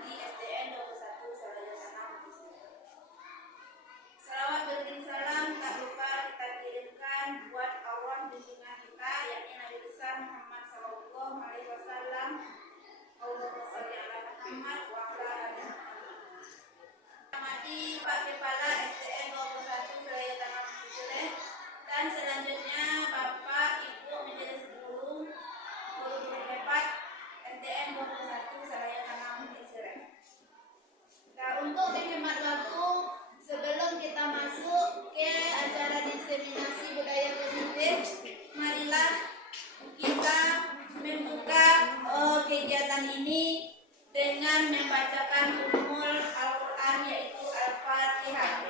di SDN 21 Salayatanam. Salawat beriring salam tak lupa kita kirimkan buat Allah junjungan kita, yakni Nabi besar Muhammad Sallallahu Alaihi Wasallam. Allahumma sholli ala Muhammad wa ala ali Muhammad. Amati Pak Kepala SDN 21 Salayatanam dan selanjutnya Bapak Ibu Majelis Guru hebat SDN 21 Salayatanam Israel. Nah, untuk menghemat waktu, sebelum kita masuk ke acara diseminasi budaya positif, marilah kita membuka kegiatan ini dengan membacakan Ummul Al-Quran, yaitu Al-Fatihah.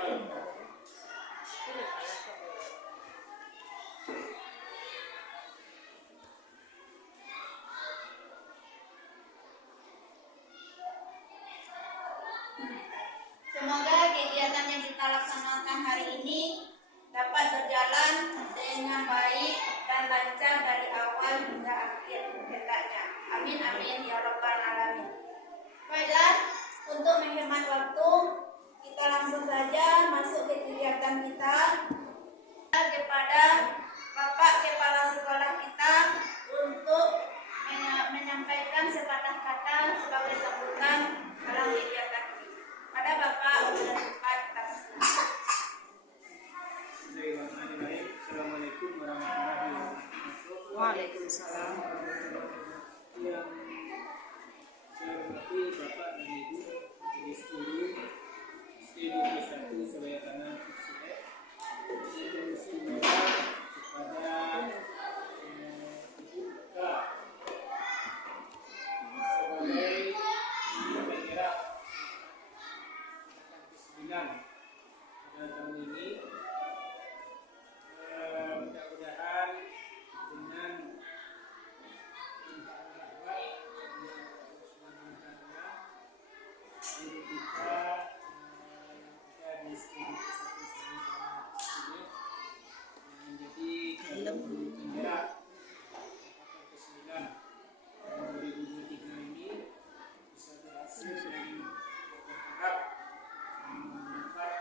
Semoga kegiatan yang kita laksanakan hari ini dapat berjalan dengan baik dan lancar dari awal hingga akhir hendaknya. Amin amin ya rabbal alamin. Baiklah, untuk menghemat waktu, kita langsung saja masuk ke kegiatan kita. Kepada Bapak Kepala Sekolah kita untuk menyampaikan sepatah kata sebagai sambutan dalam kegiatan ini. Pada Bapak sudah cepat kita persilakan. Bismillahirrahmanirrahim. Assalamualaikum warahmatullahi wabarakatuh. Waalaikumsalam. Yang saya hormati Bapak dan Ibu Majelis Guru SD 21 Salayatanam Israel. Saya bersimpati kepada Ibu Kak sebagai penggerak ke-9 pada tahun ini. Mudah-mudahan dengan permintaan rahmat guru kita di studi menjadi guru penggerak angkatan ke-9 tahun 2023 ini bisa berhasil dan berharap mendapat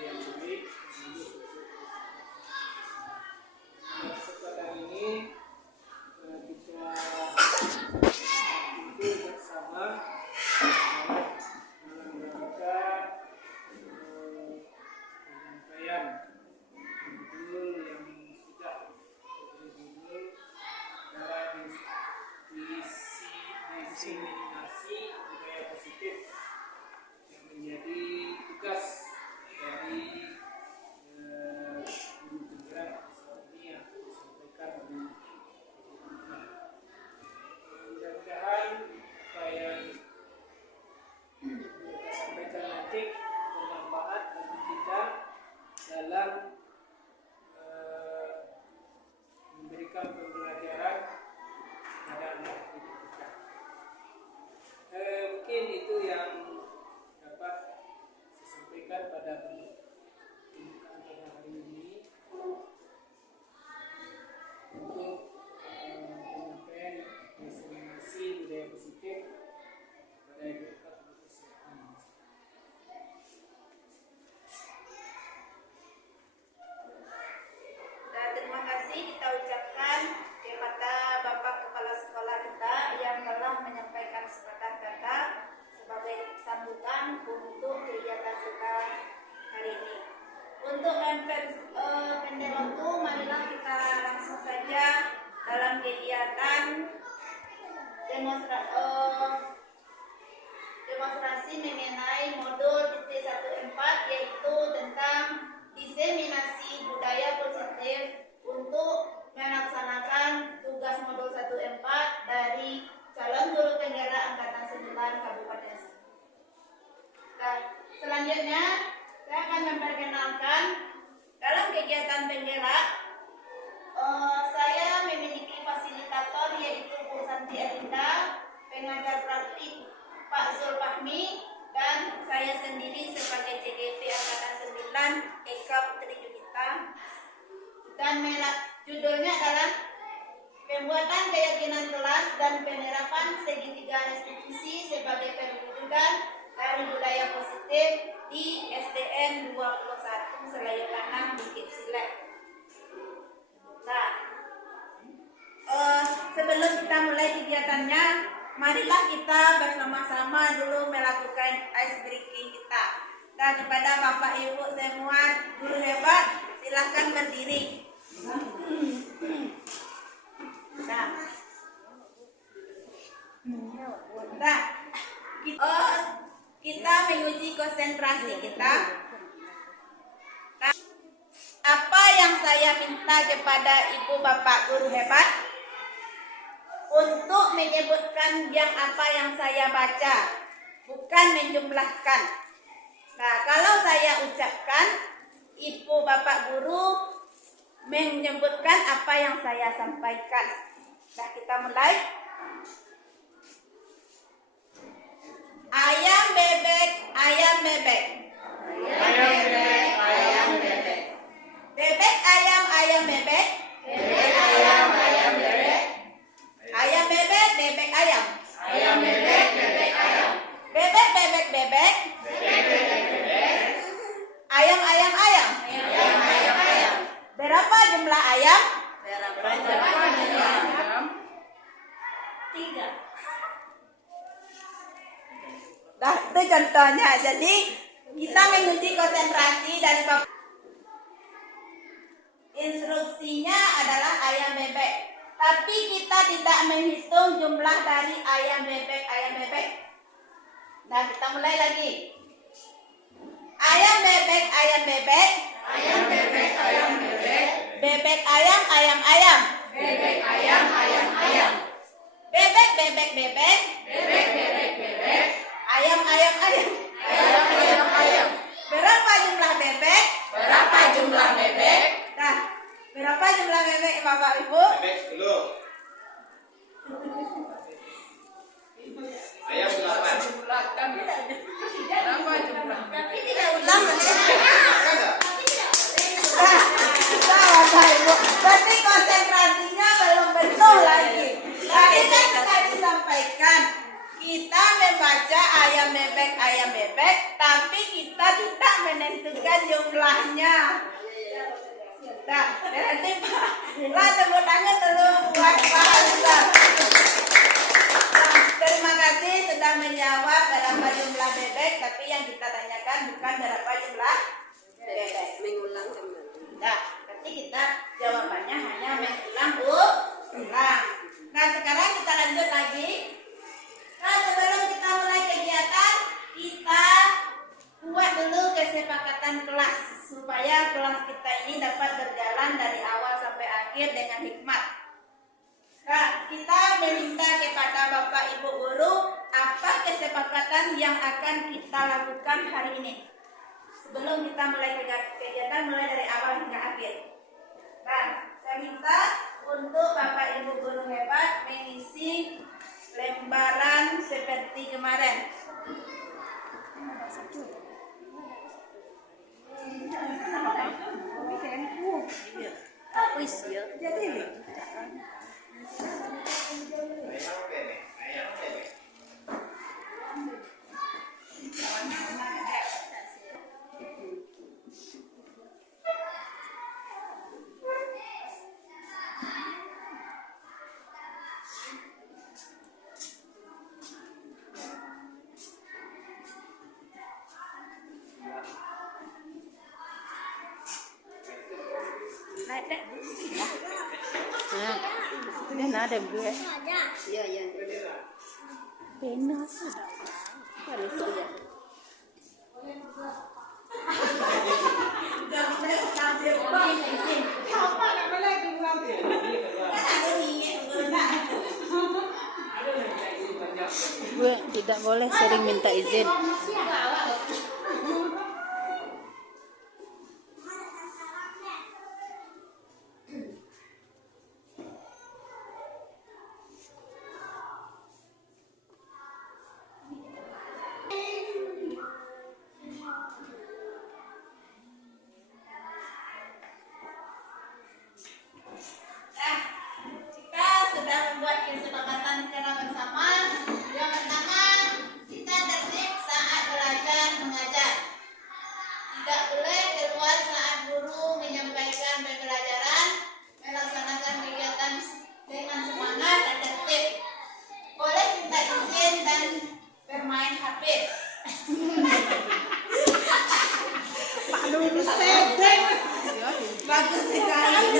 yang baik lulus. Kesempatan ini kita kumpul bersama dalam rangka penyampaian judul yang sudah berjudul adalah diseminasi budaya positif yang menjadi tugas dari guru penggerak saat ini yang disampaikan oleh kita. Mudah-mudahan apa yang kita sampaikan nanti bermanfaat bagi kita dalam memberikan pembelajaran pada anak didik kita. Mungkin itu yang dapat saya sampaikan pada pembukaan pada hari ini untuk penyampaian diseminasi budaya positif pada ibu kesehatan. Dan terima kasih kita ucapkan kepada Bapak Kepala Sekolah kita yang telah menyampaikan sepatah kata sebagai sambutan untuk kegiatan kita hari ini. Untuk pendek waktu, marilah kita langsung saja dalam kegiatan demonstrasi mengenai modul T14, yaitu tentang diseminasi budaya positif untuk melaksanakan tugas modul 14 dari calon guru penggerak angkatan 9 Kabupaten Sigi. Dan selanjutnya saya akan memperkenalkan dalam kegiatan penggerak. Saya memiliki fasilitator, yaitu Bu Santi Alinda, pengajar praktik Pak Zulfahmi, dan saya sendiri sebagai CGP angkatan 9 Eka Putri Junita. Dan judulnya adalah Pembuatan Keyakinan Kelas dan Penerapan segitiga restitusi sebagai perwujudan dari budaya positif di SDN 21 Selayu Tanah Bukit Silek. Nah, sebelum kita mulai kegiatannya, marilah kita bersama-sama dulu melakukan ice breaking kita. Dan kepada Bapak Ibu semua guru hebat, silahkan berdiri. Nah, kita menguji konsentrasi kita. Nah, apa yang saya minta kepada Ibu Bapak guru hebat untuk menyebutkan yang apa yang saya baca, bukan menjumlahkan. Nah, kalau saya ucapkan, Ibu Bapak guru menyebutkan apa yang saya sampaikan. Nah, kita mulai. Ayam bebek, ayam bebek. Ayam bebek, ayam bebek. Bebek ayam, ayam bebek. Bebek ayam, ayam bebek. Ayam bebek, bebek ayam. Ayam bebek, bebek ayam. Bebek, bebek, bebek. Bebek, bebek, bebek. Ayam, ayam, ayam. Ayam, ayam, ayam. Berapa jumlah ayam? Berapa jumlah ayam? 3. Nah, itu contohnya. Jadi, kita menguji konsentrasi dari Bapak. Instruksinya adalah ayam bebek. Tapi kita tidak menghitung jumlah dari ayam bebek, ayam bebek. Nah, kita mulai lagi. Ayam bebek, ayam bebek. Ayam bebek, ayam bebek. Bebek ayam, ayam ayam. Bebek ayam, ayam ayam. Bebek, bebek, bebek. Bebek, bebek, bebek. Ayam, ayam, ayam. Ayam, ayam, ayam. Berapa jumlah bebek? Berapa jumlah bebek? Nah, berapa jumlah bebek Bapak Ibu? Bebek 10. Ayam 8. Jumlahkan. Berapa jumlah? Tapi tidak ulang. Makan nggak? Bapak Ibu, berarti konsentrasinya belum betul lagi. Tadi kan sudah disampaikan, kita membaca ayam bebek, tapi kita tidak menentukan jumlahnya. Nah, nanti Pak, tepuk tangan dulu buat Pak Ustaz. Nah, terima kasih sudah menjawab berapa jumlah bebek, tapi yang kita tanyakan bukan berapa jumlah bebek. Mengulang kembali. Nah, berarti kita jawabannya hanya mengulang ulang. Nah, sekarang kita lanjut lagi. Nah, sebelum kita mulai kegiatan, kita buat dulu kesepakatan kelas supaya kelas kita ini dapat berjalan dari awal sampai akhir dengan hikmat. Nah, kita meminta kepada Bapak Ibu guru apa kesepakatan yang akan kita lakukan hari ini. Sebelum kita mulai kegiatan, mulai dari awal hingga akhir. Nah, saya minta untuk Bapak Ibu guru hebat mengisi lembaran seperti kemarin. Wis ya. Ayam bebek. Ayam bebek. Naik deh. Udah nada gue. Iya, iya. Pena sih. Harus ya. Gue tidak boleh sering minta izin. Kita sudah membuat kesepakatan secara bersama bermain HP. Bagus sekali.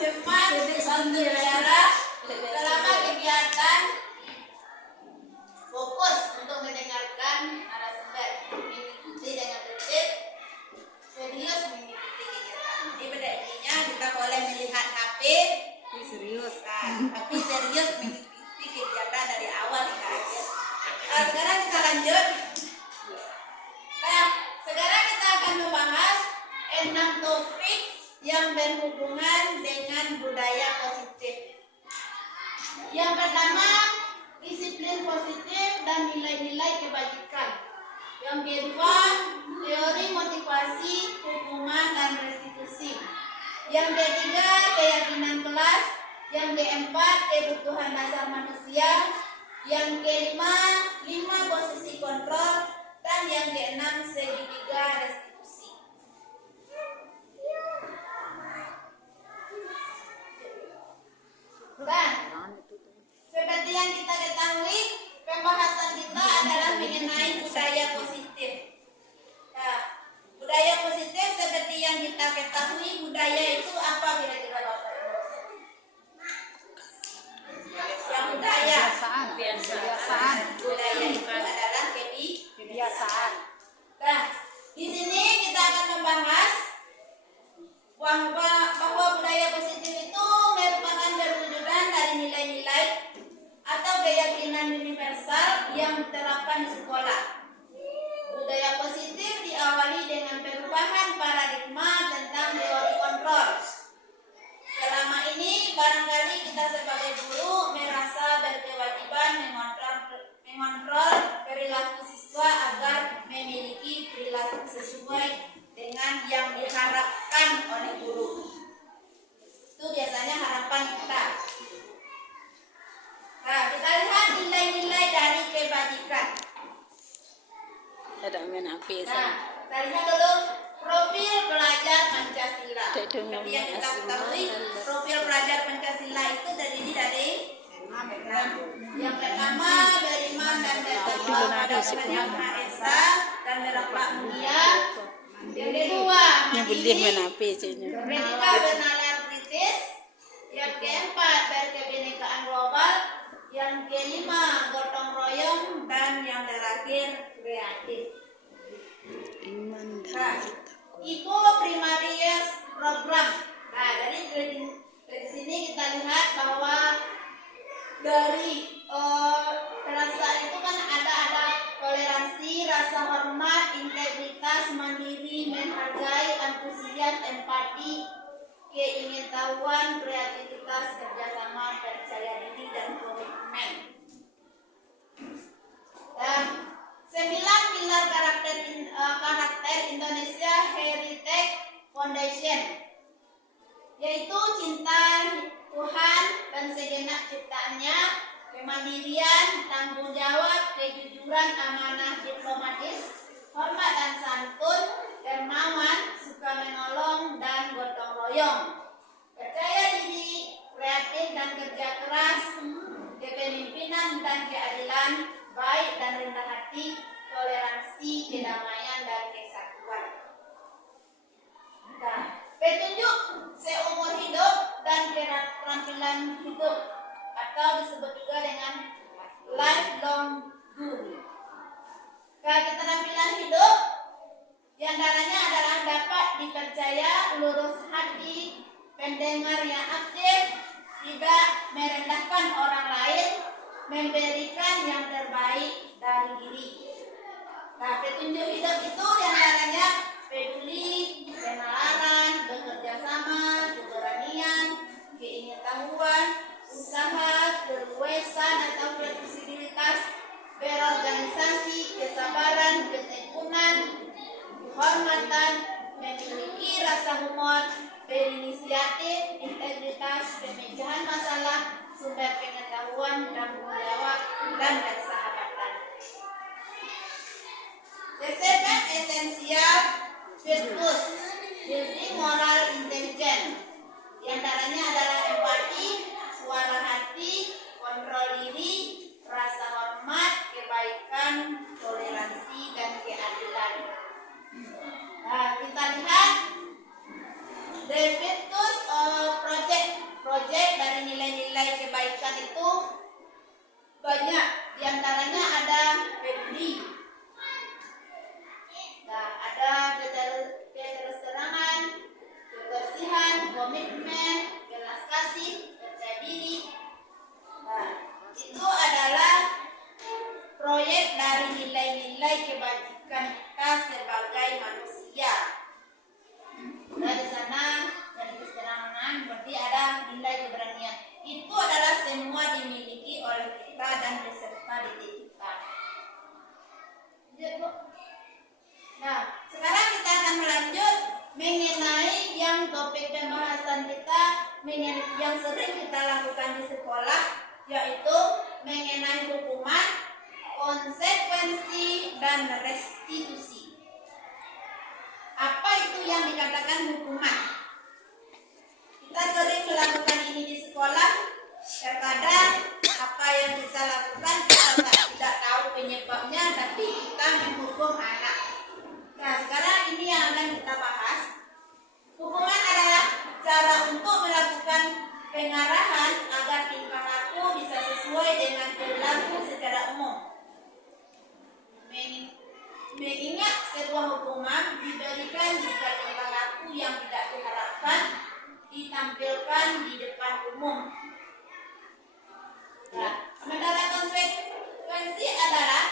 Cepat berbicara selama kegiatan fokus untuk mendengarkan narasumber, mengikuti dengan tertib, serius mengikuti kegiatan. Jadi pada intinya kita boleh melihat HP, tapi serius mengikuti kegiatan dari awal hingga akhir. Nah, sekarang kita lanjut. Nah, sekarang kita akan membahas 6 topik yang berhubungan dengan budaya positif. Yang pertama, disiplin positif dan nilai-nilai kebajikan. Yang kedua, teori motivasi, hukuman, dan restitusi. Yang ketiga, keyakinan kelas. Yang keempat, kebutuhan dasar manusia. Yang kelima, 5 posisi kontrol. Dan yang keenam, segitiga restitusi. Dan seperti yang kita ketahui, pembahasan kita adalah mengenai budaya positif. Nah, budaya positif seperti yang kita ketahui, budaya itu apa kira-kira Bapak Ibu? Yang budaya. Kebiasaan. Budaya itu adalah kebiasaan. Nah, di sini kita akan membahas bahwa budaya positif itu merupakan perwujudan dari nilai-nilai atau keyakinan universal yang diterapkan di sekolah. Budaya positif diawali dengan perubahan paradigma tentang teori kontrol. Selama ini barangkali kita sebagai guru merasa berkewajiban mengontrol perilaku siswa agar memiliki perilaku sesuai dengan yang diharapkan oleh guru. Itu biasanya harapan kita. Nah, kita lihat nilai-nilai dari kebajikan. Ada main HP Nah, sana. kita lihat dulu profil pelajar Pancasila. Tidak Seperti yang kita ketahui, profil pelajar Pancasila itu terdiri dari 6. Yang pertama, beriman dan bertakwa pada Tuhan Yang Maha Esa dan berakhlak mulia. Yang kedua, Yang boleh main HP sini. Merdeka bernalar kritis. Yang keempat, berkebinekaan global. Yang kelima, gotong royong. Dan yang terakhir, kreatif. Iman dan Nah, IPO Primarius Program. Nah, dari sini kita lihat bahwa dari rasa itu kan ada toleransi, rasa hormat, integritas, mandiri, menghargai, antusias, empati, keingintahuan, kreativitas, kerjasama, percaya diri, dan komitmen. Dan 9 pilar karakter Indonesia Heritage Foundation, yaitu cinta Tuhan dan segenap ciptaannya, kemandirian, tanggung jawab, kejujuran, amanah diplomatis, hormat dan santun, dermawan, suka menolong, dan gotong royong, percaya diri, kreatif dan kerja keras, kepemimpinan dan keadilan, baik dan rendah hati, toleransi, kedamaian, dan kesatuan. Nah, petunjuk seumur hidup dan keterampilan hidup atau disebut juga dengan lifelong goal. Keterampilan hidup diantaranya adalah dapat dipercaya, lurus hati, pendengar yang aktif, tidak merendahkan orang lain, memberikan yang terbaik dari diri. Nah, petunjuk hidup itu diantaranya peduli, penalaran, bekerja sama, keberanian, keingintahuan, usaha, keluasan atau fleksibilitas, berorganisasi, kesabaran, ketekunan, kehormatan, memiliki rasa humor, berinisiatif, integritas, pemecahan masalah, sumber pengetahuan, tanggung jawab, dan persahabatan. Kesetan esensial virtus, building moral intelligence. Di antaranya adalah empati, suara hati, kontrol diri, rasa hormat, kebaikan, toleransi, dan keadilan. Nah, kita lihat the virtues project dari nilai-nilai kebaikan itu banyak. Di antaranya ada peduli. Nah, ada keterserangan, kebersihan, komitmen, belas kasih, percaya diri. Nah, itu adalah proyek dari nilai-nilai kebajikan kita sebagai manusia. Nah, di sana dari keserangan berarti ada nilai keberanian. Itu adalah semua dimiliki oleh kita dan beserta didik kita. Nah, sekarang kita akan melanjut mengenai yang topik pembahasan kita yang sering kita lakukan di sekolah, yaitu mengenai hukuman, konsekuensi, dan restitusi. Apa itu yang dikatakan hukuman? Kita sering melakukan ini di sekolah. Terkadang apa yang kita lakukan kita tidak tahu penyebabnya, tapi kita menghukum anak. Nah, sekarang ini yang akan kita bahas. Hukuman adalah cara untuk melakukan pengarahan agar tingkah laku bisa sesuai dengan perilaku secara umum. Mengingat sebuah hukuman diberikan jika tingkah laku yang tidak diharapkan ditampilkan di depan umum. Nah, sementara konsekuensi adalah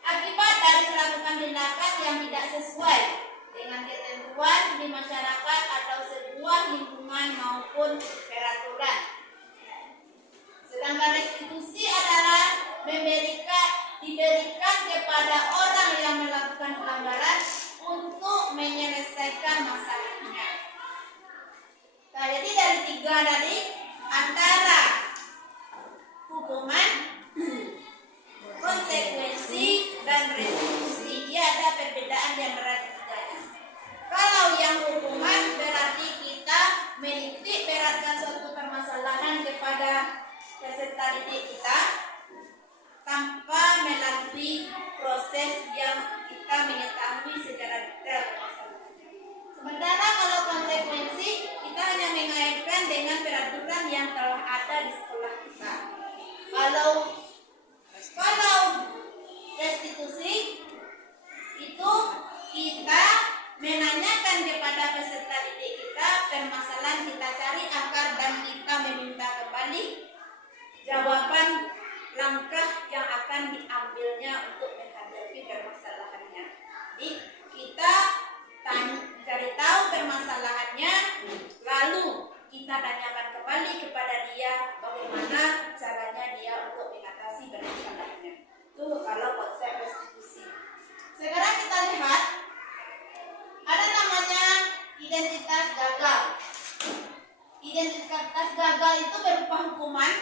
akibat dari melakukan tindakan yang tidak sesuai dengan ketentuan di masyarakat atau sebuah lingkungan maupun peraturan. Sedangkan restitusi adalah diberikan kepada orang yang melakukan pelanggaran untuk menyelesaikan masalahnya. Nah, jadi dari tiga tadi, antara hukuman, konsekuensi, dan restitusi, dia ada perbedaan di antara ketiganya. Kalau yang hukuman berarti kita menitik beratkan suatu permasalahan kepada peserta didik kita tanpa melalui proses yang kita mengetahui secara detail permasalahannya. Sementara kalau konsekuensi, kita hanya mengaitkan dengan peraturan yang telah ada di sekolah kita. Kalau restitusi itu kita menanyakan kepada peserta didik kita permasalahan kita cari akar dan kita meminta kembali jawaban langkah yang akan diambilnya untuk menghadapi permasalahannya. Jadi kita cari tahu permasalahannya, lalu kita tanyakan kembali kepada dia bagaimana caranya dia untuk mengatasi permasalahannya. Itu kalau konsep restitusi. Sekarang kita lihat ada namanya identitas gagal. Identitas gagal itu berupa hukuman.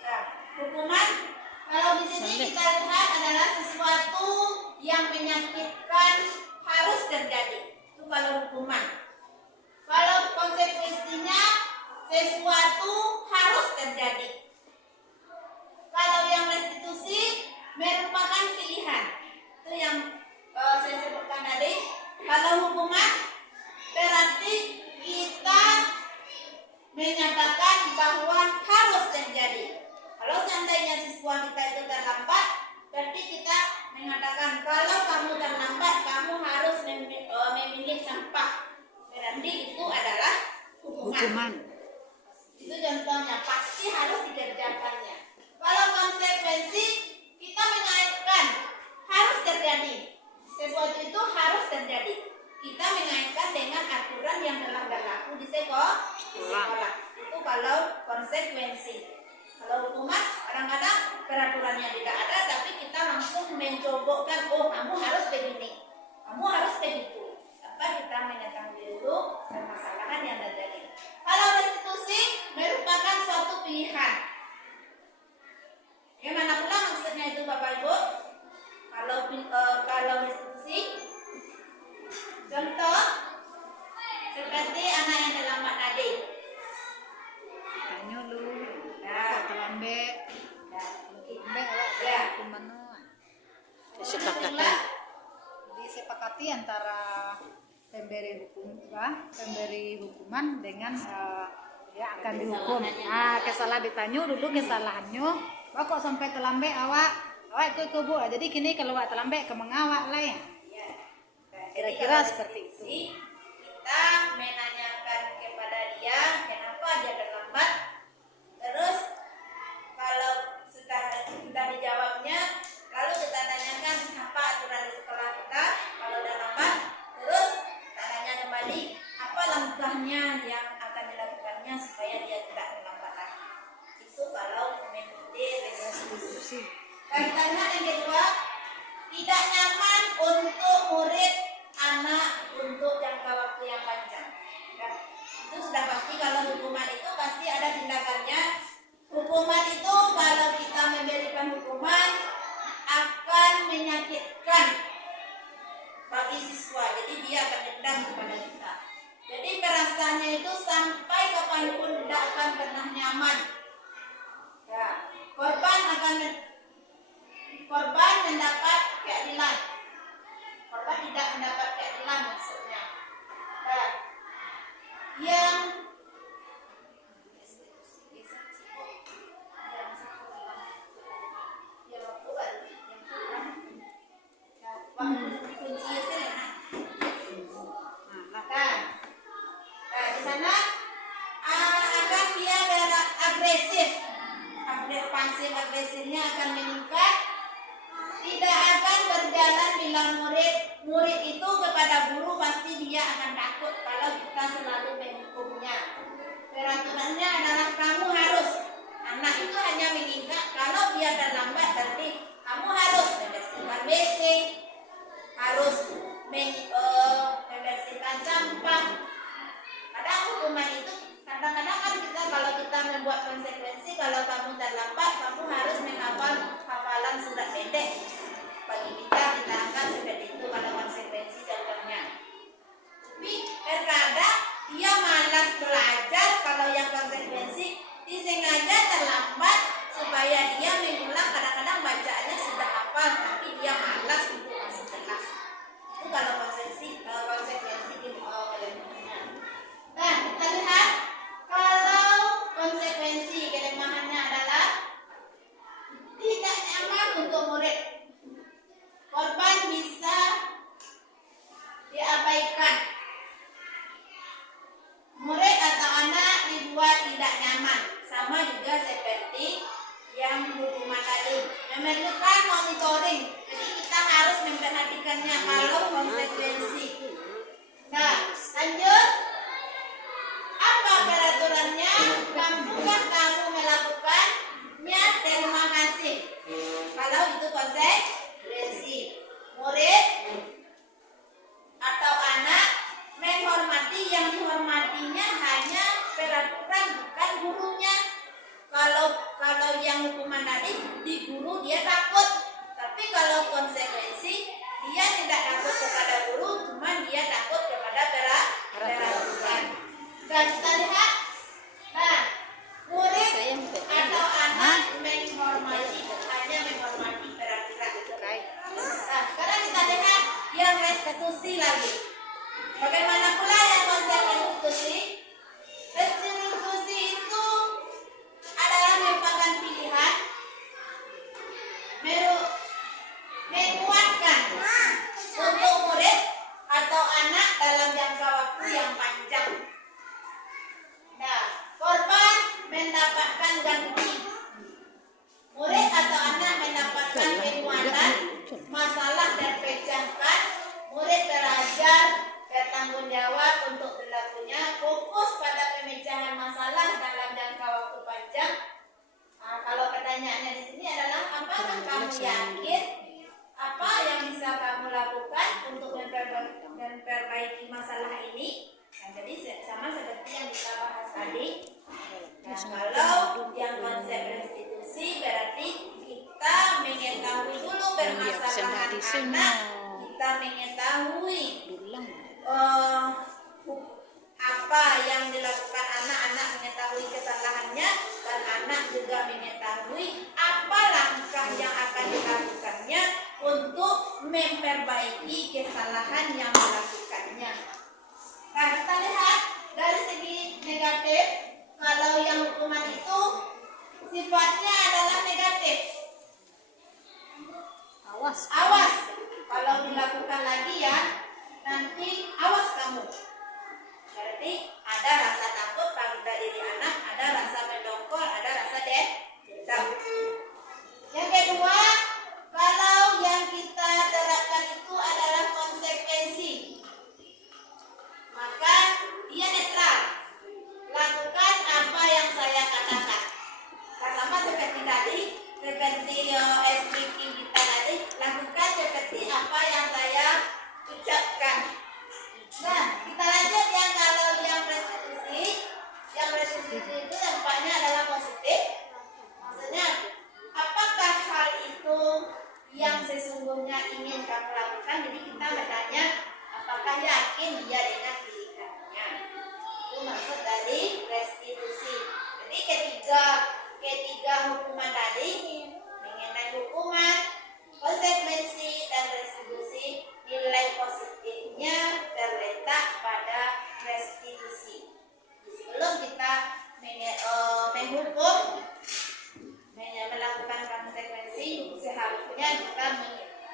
Nah, hukuman kalau di sini kita lihat adalah sesuatu yang menyakitkan harus terjadi. Itu kalau hukuman. Kalau konsekuensinya sesuatu harus terjadi. Kalau yang restitusi merupakan pilihan. Itu yang saya sebutkan tadi. Kalau hukuman berarti kita menyatakan bahwa harus terjadi. Kalau seandainya siswa kita itu terlambat, berarti kita mengatakan kalau kamu terlambat, kamu harus memilih sampah. Berarti itu adalah hukuman. Itu contohnya, pasti harus dikerjakannya. Kalau konsekuensi, kita mengaitkan harus terjadi. Sesuatu itu harus terjadi. Kita mengaitkan dengan aturan yang telah berlaku di sekolah. Itu kalau konsekuensi. Kalau hukuman, kadang-kadang peraturannya tidak ada, tapi kita langsung mencobokkan, oh kamu harus begini, kamu harus begitu. Tanpa kita mengetahui dulu permasalahan yang terjadi. Kalau restitusi merupakan suatu pilihan. Bagaimana pula maksudnya itu Bapak Ibu? Kalau restitusi, contoh seperti anak yang terlambat tadi. Nah, Lambe awak ada hukuman Kesepakatan. disepakati antara pemberi hukuman dengan dia akan dihukum. Kesalahan ditanya dulu kesalahannya. Wah kok sampai terlambe awak ikut Bu. Jadi kini kalau awak terlambe ke mengawak lah ya. Kira-kira seperti itu. Kita menanyakan kepada dia kenapa dia terlambat. Terus kalau sudah dijawabnya, lalu kita tanyakan apa aturan di sekolah kita kalau udah lambat. Terus kita tanya kembali apa langkahnya yang akan dilakukannya supaya dia tidak terlambat lagi. Itu kalau mengikuti restitusi. Kaitannya yang kedua, tidak nyaman untuk murid anak untuk jangka waktu yang panjang. Ya, itu sudah pasti kalau hukuman itu pasti ada tindakannya. Hukuman itu kalau kita memberikan hukuman akan menyakitkan bagi siswa. Jadi dia akan dendam kepada kita. Jadi perasaannya itu sampai kapanpun tidak akan pernah nyaman. Ya, korban mendapat keadilan. Korban tidak mendapat keadilan maksudnya. Nah, yang di sana akan dia agresif, pasif agresifnya akan meningkat. Tidak akan berjalan bila murid itu kepada guru pasti dia akan takut kalau kita selalu menghukumnya. Peraturannya adalah kamu harus, anak itu hanya meningkat kalau dia terlambat berarti kamu harus membersihkan WC, harus membersihkan sampah. Kadang hukuman itu kadang-kadang kan kita kalau kita membuat konsekuensi kalau kamu terlambat kamu harus menghafal hafalan surat pendek. Bagi kita anggap seperti itu pada konsekuensi contohnya. Tapi terkadang dia malas belajar kalau yang konsekuensi disengaja terlambat supaya dia mengulang. Kadang-kadang bacaannya sudah hafal tapi dia malas untuk masuk kelas. Itu kalau konsekuensi kelemahannya. Nah, kita lihat kalau konsekuensi kelemahannya adalah tidak nyaman untuk murid. Korban bisa diabaikan. Murid atau anak dibuat tidak nyaman. Sama juga seperti yang hukuman tadi. Memerlukan monitoring. Jadi kita harus memperhatikannya kalau konsekuensi. Nah, lanjut. Apa peraturannya? Mampukah kamu melakukannya? Terima kasih. Kalau itu konsekuensi. Murid atau anak menghormati, yang dihormatinya hanya peraturan bukan gurunya. Kalau yang hukuman tadi di guru dia takut, tapi kalau konsekuensi dia tidak takut kepada guru, cuma dia takut kepada peraturan. Dan kita lihat, nah, murid atau anak menghormati hanya menghormati peraturan. Nah, sekarang kita lihat yang restitusi lagi. Bagaimana pula yang konsep restitusi? Restitusi itu adalah merupakan pilihan menguatkan untuk murid atau anak dalam jangka waktu yang panjang. Nah, korban mendapatkan ganti. Murid atau anak mendapatkan penguatan, masalah terpecahkan, murid belajar bertanggung jawab untuk berlakunya, fokus pada pemecahan masalah dalam jangka waktu panjang. Kalau pertanyaannya di sini adalah apakah kamu yakin apa yang bisa kamu lakukan untuk memperbaiki masalah ini? Nah, jadi sama seperti yang kita bahas tadi. Nah, kalau yang konsep restitusi berarti kita mengetahui dulu permasalahan anak, kita mengetahui apa yang dilakukan anak-anak, mengetahui kesalahannya, dan anak juga mengetahui apa langkah yang akan dilakukannya untuk memperbaiki kesalahan yang dilakukannya. Nah, kita lihat dari segi negatif, kalau yang hukuman itu sifatnya adalah negatif. Awas, kalau dilakukan lagi ya, nanti awas kamu. Berarti ada rasa takut pada diri anak, ada rasa mendongkol, ada rasa dendam. Yang kedua, kalau yang kita terapkan itu adalah konsekuensi, maka dia netral. Lakukan apa yang saya katakan. Nah, sama seperti tadi, seperti speaking kita tadi, lakukan seperti apa yang saya ucapkan. Nah, kita lanjut yang kalau yang restitusi. Yang restitusi itu dampaknya adalah positif. Maksudnya, apakah hal itu yang sesungguhnya ingin kamu lakukan? Jadi kita bertanya, apakah yakin dia dengan pilihannya? Itu maksud dari restitusi. Jadi ketiga hukuman tadi, mengenai hukuman, konsekuensi, dan restitusi, nilai positifnya terletak pada restitusi. Sebelum kita menghukum, melakukan konsekuensi, seharusnya kita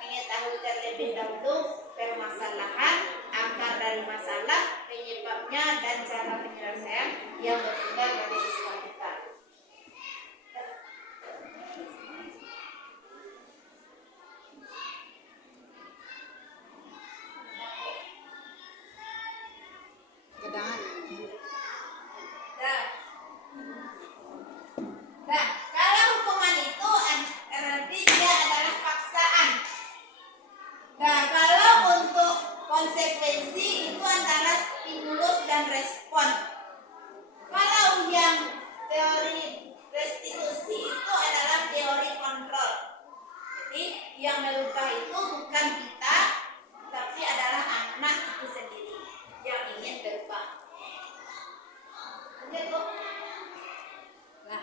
mengetahui terlebih dahulu permasalahan, akar dari masalah, penyebabnya, dan cara penyelesaian yang bersumber dari siswa kita. Nah, kalau hukuman itu berarti dia adalah paksaan. Nah, kalau untuk konsekuensi itu antara stimulus dan respon. Kalau yang teori restitusi itu adalah teori kontrol. Jadi yang merubah itu bukan kita, tapi adalah anak itu sendiri yang ingin berubah. Lanjut, Bu. Nah,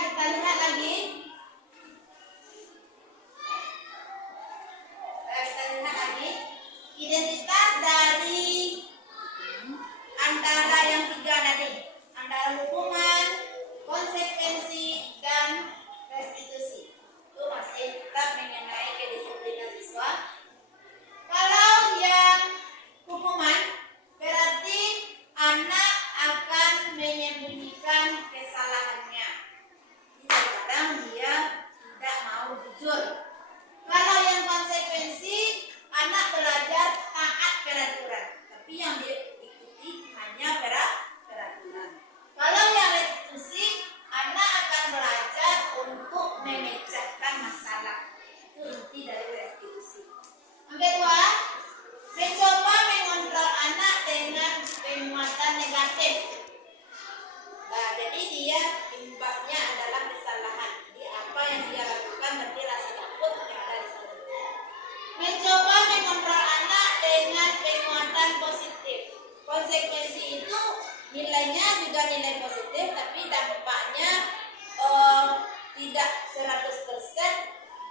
kita lihat lagi. Identitas dari antara yang tiga tadi, antara hukuman, konsekuensi, dan restitusi. Itu masih tetap mengenai kedisiplinan siswa. Kalau yang hukuman, berarti anak akan menyembunyikan kesalahannya. Kadang dia tidak mau jujur. Kalau yang konsekuensi, anak belajar taat peraturan, tapi yang diikuti hanya peraturan. Kalau yang restitusi, anak akan belajar untuk memecahkan masalah. Itu inti dari restitusi. Yang kedua, mencoba mengontrol anak dengan penguatan negatif. Nah, jadi dia imbasnya adalah kesalahan. Jadi apa yang dia lakukan berarti rasa takut yang ada di sana. Mencoba mengontrol anak dengan penguatan positif. Konsekuensi itu nilainya juga nilai positif, tapi dampaknya tidak 100%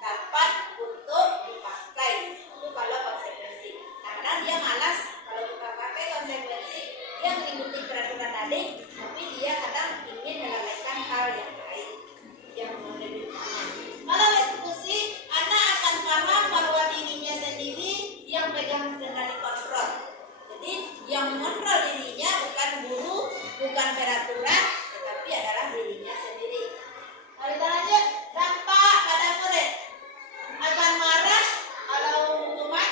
dapat untuk dipakai. Itu kalau konsekuensi. Karena dia malas kalau kita pakai konsekuensi, dia mengikuti peraturan tadi, tapi dia kadang ingin melalaikan hal yang lain, yang lebih utama. Kalau restitusi, anak akan paham bahwa dirinya sendiri yang pegang kendali kontrol. Jadi yang mengontrol dirinya bukan guru, bukan peraturan, tetapi adalah dirinya sendiri. Lalu kita lanjut, dampak pada murid akan marah kalau hukuman,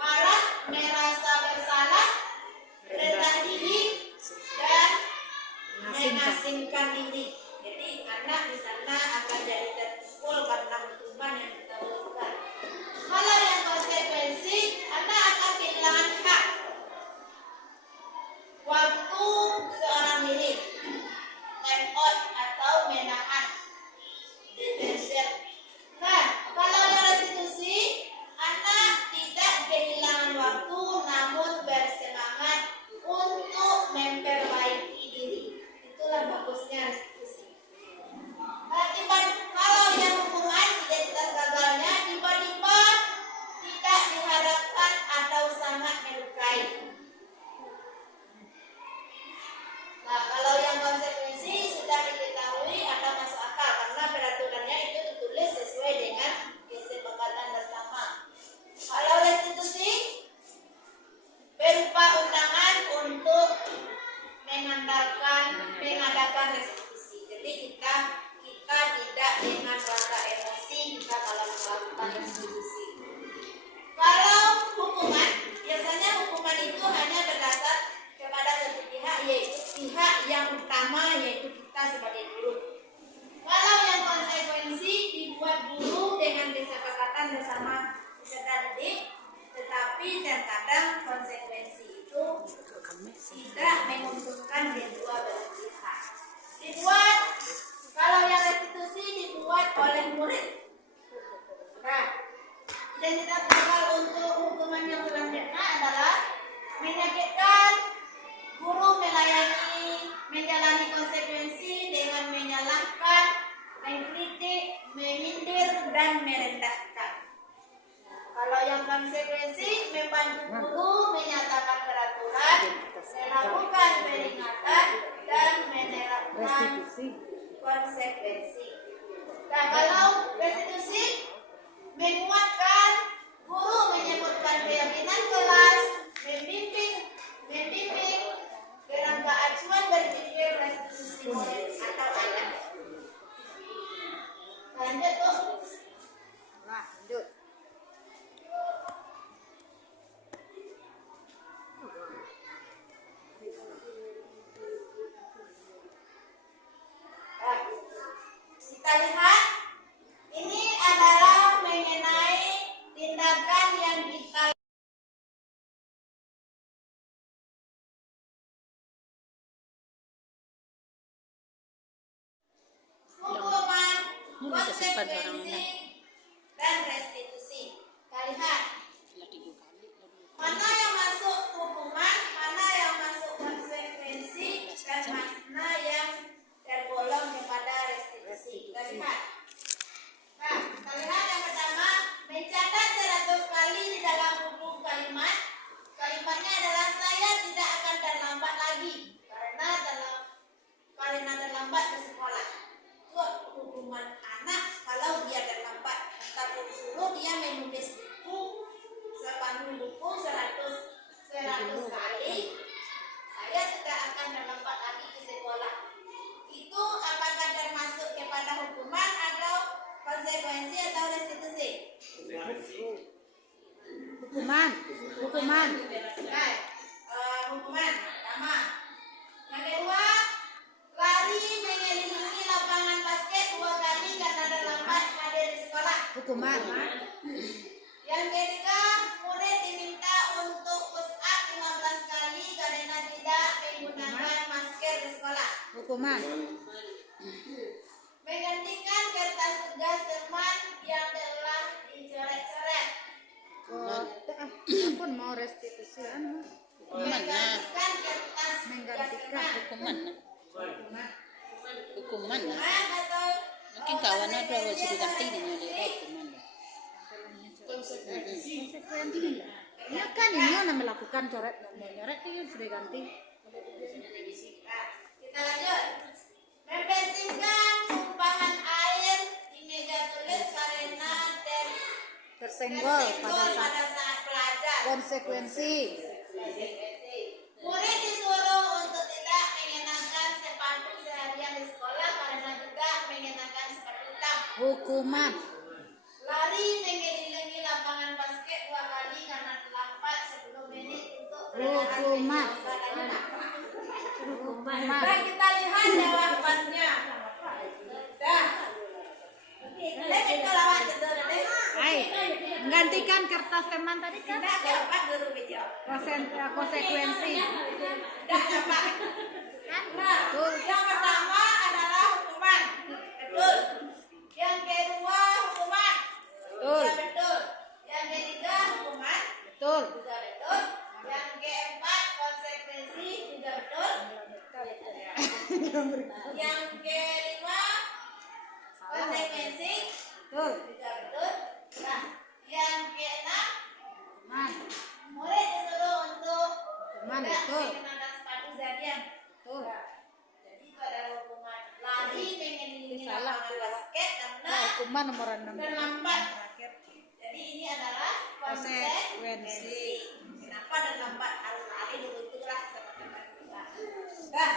marah, merasa bersalah, rendah diri, dan mengasingkan diri. Jadi anak di sana akan jadi terpukul karena hukuman yang kita berikan. Kalau yang konsekuensi, anak akan kehilangan hak, waktu seorang diri, time out atau menahan, detention. Nah, kalau yang restitusi, anak tidak kehilangan waktu, mengadakan restitusi. Jadi kita tidak dengan rasa emosi kita kalau melakukan restitusi. Kalau hukuman, biasanya hukuman itu hanya berdasar kepada satu pihak, yaitu pihak yang utama, yaitu kita sebagai guru. Kalau yang konsekuensi dibuat guru dengan kesepakatan bersama peserta didik, tetapi terkadang konsekuensi itu tidak menguntungkan kedua belah pihak. Dibuat, kalau yang restitusi dibuat oleh murid. Nah, identitas tunggal untuk hukuman yang selanjutnya adalah menyakitkan guru menjalani konsekuensi dengan menyalahkan, mengkritik, menyindir, dan merendahkan. Kalau yang konsekuensi membantu guru menyatakan peraturan, melakukan peringatan, dan menerapkan konsekuensi. Nah, kalau restitusi menguatkan guru menyebutkan keyakinan kelas, membimbing kerangka acuan berpikir restitusi murid atau anak. Lanjut tuh. Nah, lanjut. Nah, kita lihat ini adalah mengenai tindakan yang kita hukuman, konsekuensi, dan restitusi. Kita lihat mana yang masuk hukuman, mana yang masuk konsekuensi, dan mana yang tergolong kepada restitusi. Kita lihat. Nah, kita lihat yang pertama, mencatat 100 kali di dalam buku kalimat. Kalimatnya adalah saya tidak akan terlambat lagi karena terlambat ke sekolah. Itu hukuman anak kalau dia terlambat. Kita suruh dia menulis buku separuh buku 100 kali. Saya tidak akan terlambat lagi ke sekolah. Itu apakah termasuk kepada hukuman atau konsekuensi atau restitusi? Hukuman. Nah, hukuman pertama. Yang kedua, lari mengelilingi lapangan basket 2 kali karena terlambat hadir di sekolah. Hukuman. Yang ketiga, murid diminta untuk push up 15 kali karena tidak menggunakan masker di sekolah. Hukuman. Menggantikan kertas tugas teman yang telah dicoret-coret. Pun mau restitusi anu. Menggantikan kertas tugas teman. Hukuman lah. Atau Mungkin kawan ada yang sudah ganti dengan dia hukuman. Konsekuensi enggak? Ya kan ini yang melakukan coret nyoret ini sudah ganti. Nah, kita lanjut. Membersihkan tumpahan air di meja tulis karena Tersenggol pada pada saat saat pelajar. konsekuensi. Murid disuruh untuk tidak mengenakan sepatu seharian di sekolah karena tidak mengenakan sepatu hitam. Hukuman. Lari mengelilingi lapangan basket 2 kali karena terlambat 10 menit untuk Hukuman. Nah, kita lihat jawabannya. Dah. Kita lawan betul deh. Hai, menggantikan kertas teman tadi kan? Tidak dapat guru video. Konsekuensi. Tidak dapat. Nah, yang pertama adalah hukuman. Betul. Yang kedua hukuman. Betul. Juga betul. Yang ketiga hukuman. Betul. Juga betul. Yang keempat konsekuensi. Juga betul. Yang kelima konsekuensi. Betul. Juga betul. Nah, yang keenam Hukuman. murid disuruh untuk Hukuman, tidak betul. mengenakan sepatu seharian. Betul. Nah, jadi itu adalah hukuman. Lari mengelilingi Salah. lapangan basket karena Hukuman nomor 6. terlambat. Jadi ini adalah konsekuensi. Konsekuensi. Kenapa terlambat harus lari dulu itulah seperti itu. Nah,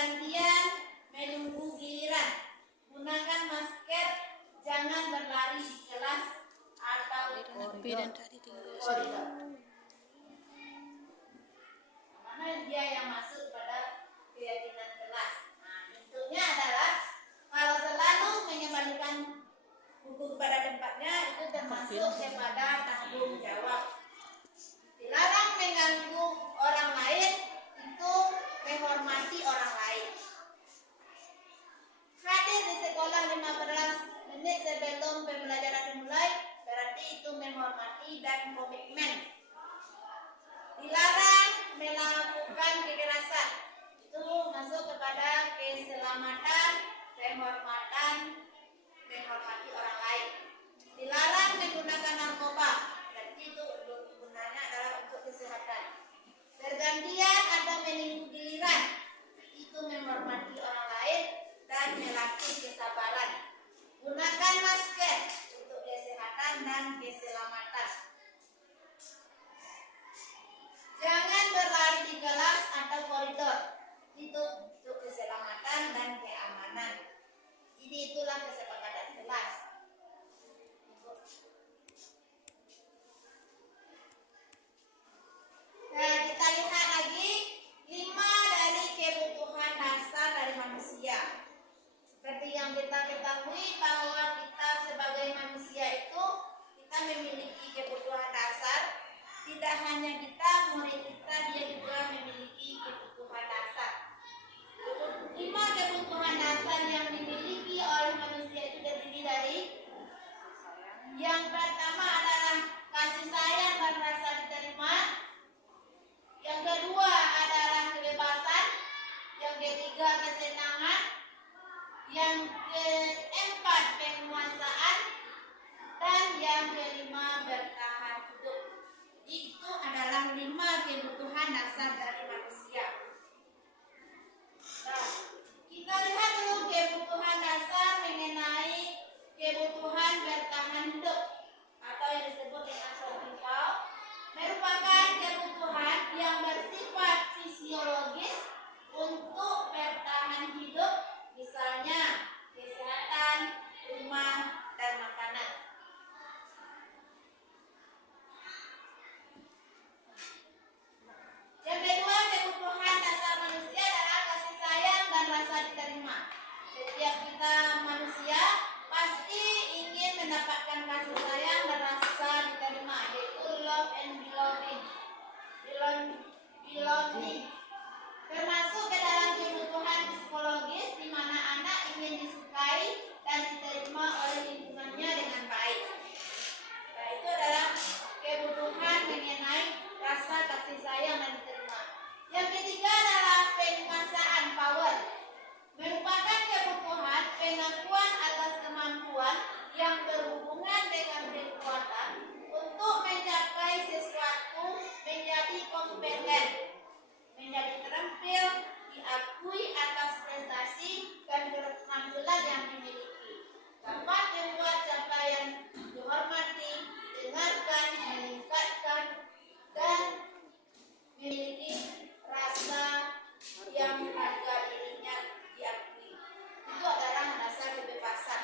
Bergantian menunggu giliran. Gunakan masker, jangan berlari di kelas atau Nabi dan tadi tinggal koridor. Mana dia yang masuk pada keyakinan kelas. Nah, bentuknya adalah kalau selalu mengembalikan buku pada tempatnya itu termasuk kepada tanggung jawab. Dilarang mengganggu orang lain itu menghormati orang lain. Hadir di sekolah 15 menit sebelum pembelajaran dimulai berarti itu menghormati dan komitmen. Dilarang melakukan kekerasan itu masuk kepada keselamatan, penghormatan, menghormati orang lain. Dilarang menggunakan narkoba berarti itu gunanya adalah untuk kesehatan. Bergantian atau menunggu giliran itu menghormati orang lain dan melatih kesabaran. Gunakan masker untuk kesehatan dan keselamatan. Jangan berlari di kelas atau koridor. Itu untuk keselamatan dan keamanan. Jadi itulah kesepakatan kelas. Nah, kita lihat lagi 5 dari kebutuhan dasar dari manusia. Seperti yang kita ketahui bahwa kita sebagai manusia itu kita memiliki kebutuhan dasar. Tidak hanya kita, murid kita dia juga memiliki kebutuhan dasar. 5 kebutuhan dasar yang dimiliki oleh manusia itu terdiri dari yang pertama adalah kasih sayang dan rasa diterima. Yang kedua adalah kebebasan. Yang ketiga kesenangan. Yang keempat penguasaan. Dan yang kelima bertahan hidup. Itu adalah 5 kebutuhan dasar dari manusia. Nah, kita lihat dulu kebutuhan dasar mengenai kebutuhan bertahan hidup atau yang disebut dengan survival, merupakan kebutuhan yang bersifat fisiologis untuk bertahan hidup, misalnya kesehatan, rumah, dan makanan. Yang kedua, kebutuhan dasar manusia adalah kasih sayang dan rasa diterima. Setiap kita manusia pasti ingin mendapatkan kasih sayang dan rasa diterima, yaitu love and belonging. Belonging termasuk ke dalam kebutuhan psikologis di mana anak ingin disukai dan diterima oleh lingkungannya dengan baik. Nah, itu adalah kebutuhan mengenai rasa kasih sayang dan diterima. Yang ketiga adalah penguasaan, power. Merupakan kebutuhan pengakuan atas kemampuan yang berhubungan dengan kekuatan untuk mencapai sesuatu, menjadi kompeten, menjadi terampil, diakui atas prestasi dan keterampilan yang dimiliki. Dapat membuat capaian dihormati, didengarkan, meningkatkan, dan memiliki rasa yang harga dirinya diakui. Itu adalah dasar kebebasan.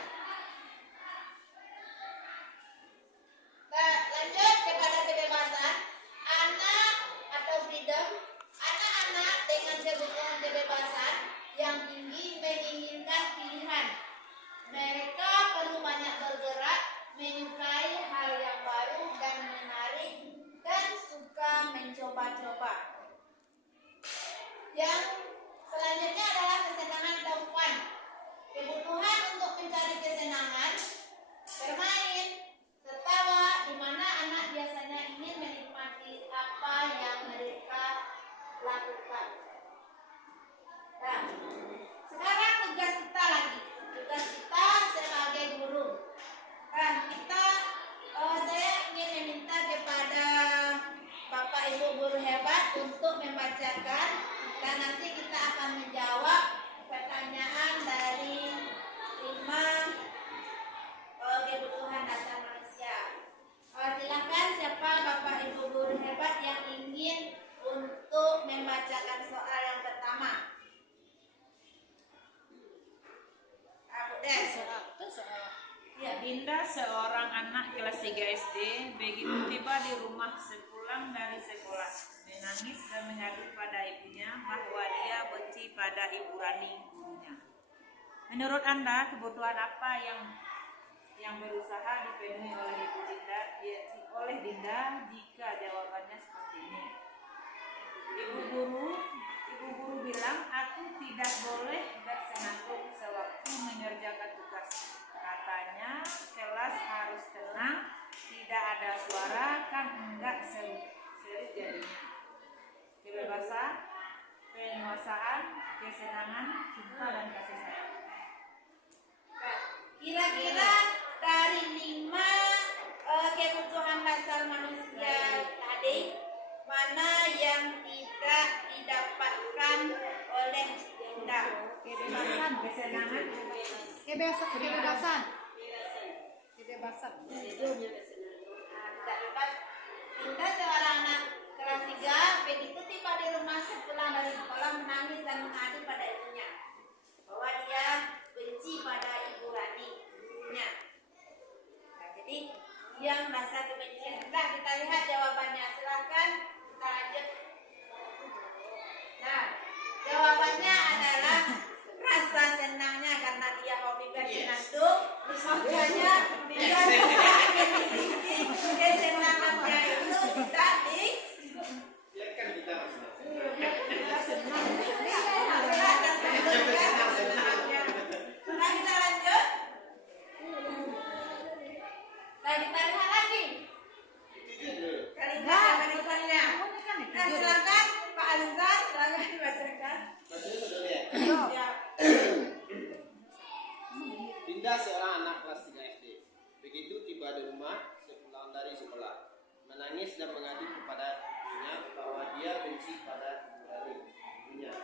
Nah, lanjut kepada kebebasan. Anak atau freedom. Anak-anak dengan kebutuhan kebebasan yang tinggi menginginkan pilihan. Mereka perlu banyak bergerak, menyukai hal yang baru dan menarik, dan suka mencoba-coba. Yang selanjutnya adalah kesenangan atau fun. Kebutuhan untuk mencari kesenangan, bermain, tertawa, di mana anak biasanya ingin menikmati apa yang mereka lakukan. Nah, sekarang tugas kita lagi. Tugas kita sebagai guru. Nah, saya ingin meminta kepada Bapak Ibu guru hebat untuk membacakan dan nanti kita akan menjawab pertanyaan dari 5 kebutuhan dasar Dinda, seorang anak kelas 3 SD, begitu tiba di rumah sepulang dari sekolah, menangis dan mengadu pada ibunya bahwa dia benci pada Ibu Rani, gurunya. Menurut Anda, kebutuhan apa yang berusaha dipenuhi oleh oleh Dinda jika jawabannya seperti ini? Ibu guru bilang, aku tidak boleh bersenandung sewaktu mengerjakan tugas. Katanya kelas harus tenang, tidak ada suara, kan enggak seri jadinya. Kebebasan, penguasaan, kesenangan, cinta dan kasih sayang. Nah, kira-kira dari 5 kebutuhan dasar manusia tadi, mana yang tidak didapatkan oleh Dinda? Kebebasan, Kesenangan, kebebasan. Tidak dapat. Dinda seorang anak kelas 3, begitu tiba di rumah sepulang dari sekolah menangis dan mengadu pada ibunya bahwa dia benci pada Ibu Rani, gurunya. Nah, jadi yang rasa kebencian. Nah, kita lihat jawabannya. Silahkan kita lanjut. Nah, jawabannya adalah rasa senangnya karena dia hobi bersenandung. Makanya dia kesenangannya itu tadi. Biarkan kita Nah, kita lanjut. Nah, kita lihat lagi. Kalimat yang berikutnya. Nah, silakan Pak Alizar, silakan dibacakan. Ya. Dinda seorang anak kelas 3 SD. Begitu tiba di rumah sepulang dari sekolah, menangis dan mengadu kepada ibunya bahwa dia benci pada Ibu Rani, ibunya.